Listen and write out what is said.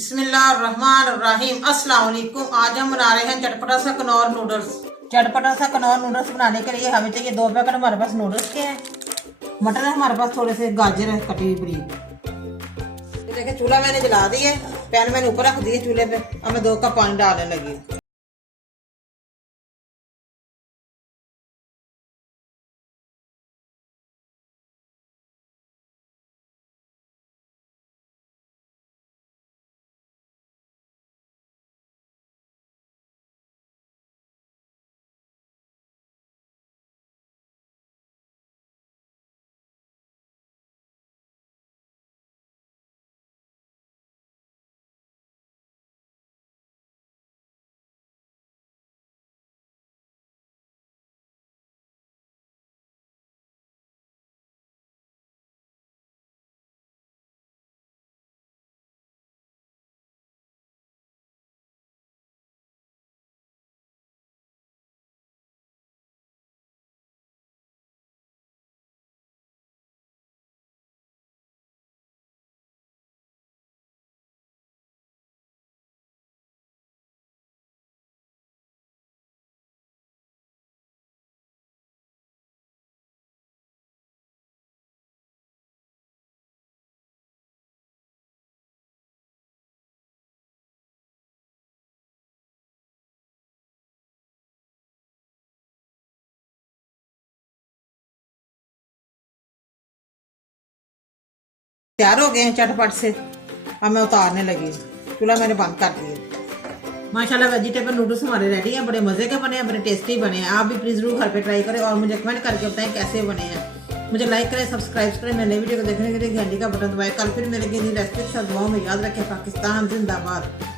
बिस्मिल्लाहिर्रहमानिर्रहीम। अस्सलाम वालेकुम। आज हम बना रहे हैं चटपटा सा कनौर नूडल्स। चटपटा सा कनौर नूडल्स बनाने के लिए हमें चाहिए 2 पैकेट हमारे पास नूडल्स के हैं। मटर है हमारे पास, थोड़े से गाजर है कटी हुई बरीक। ये देखिए चूल्हा मैंने जला दिया, पैन मैंने ऊपर रख दिया चूल्हे पे। अब मैं 2 कप पानी डालने लगी। तैयार हो गए हैं चटपट से। अब मैं उतारने लगी। चूल्हा मैंने बंद कर दिया। माशाल्लाह वेजिटेबल नूडल्स हमारे रेडी हैं। बड़े मजे के बने हैं, बड़े टेस्टी बने हैं। आप भी प्लीज जरूर घर पे ट्राई करें और मुझे कमेंट करके बताएं कैसे बने हैं। मुझे लाइक करें, सब्सक्राइब करें। मेरे वीडियो को देखने के लिए घंटी का बटन दबाएं। कल फिर मिलेंगे नई रेसिपी के साथ। दुआओं में याद रखें। पाकिस्तान जिंदाबाद।